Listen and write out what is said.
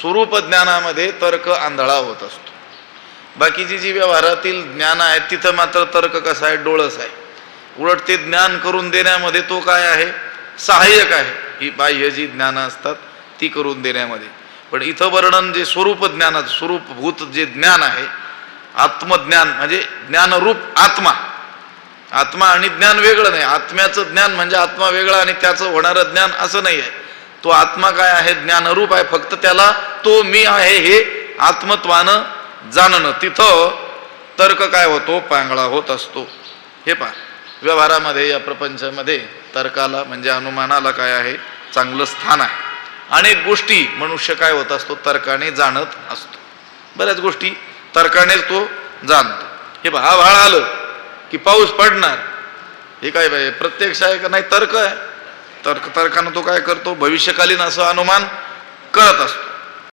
स्वरूप ज्ञानामध्ये तर्क आंधळा होत असतो. बाकीची जी व्यवहारातील ज्ञान आहे तिथं मात्र तर्क कसा आहे, डोळस आहे. उलट ते ज्ञान करून देण्यामध्ये तो काय आहे, सहाय्यक आहे. ही बाह्य जी ज्ञानं असतात ती करून देण्यामध्ये. पण इथं वर्णन जे स्वरूप ज्ञानात, स्वरूपभूत जे ज्ञान आहे, आत्मज्ञान म्हणजे ज्ञानरूप आत्मा. आत्मा आणि ज्ञान वेगळं नाही. आत्म्याचं ज्ञान म्हणजे आत्मा वेगळा आणि त्याचं होणारं ज्ञान असं नाही आहे. तो आत्मा काय आहे, ज्ञानरूप आहे. फक्त त्याला तो मी आहे हे आत्मत्वानं जाणणं, तिथं तर्क काय होतो, पांगळा होत असतो. हे पहा, व्यवहारामध्ये या प्रपंचामध्ये तर्काला म्हणजे अनुमानाला काय आहे, चांगलं स्थान आहे. अनेक गोष्टी मनुष्य काय होत असतो, तर्काने जाणत असतो. बऱ्याच गोष्टी तर्कानेच तो जाणतो. हे पहा, आभाळ आलं की पाऊस पडणार, हे काय पाहिजे, प्रत्यक्ष आहे का नाही, तर्क आहे. तर्कानं तो काय करतो, भविष्यकालीन असं अनुमान करत असतो.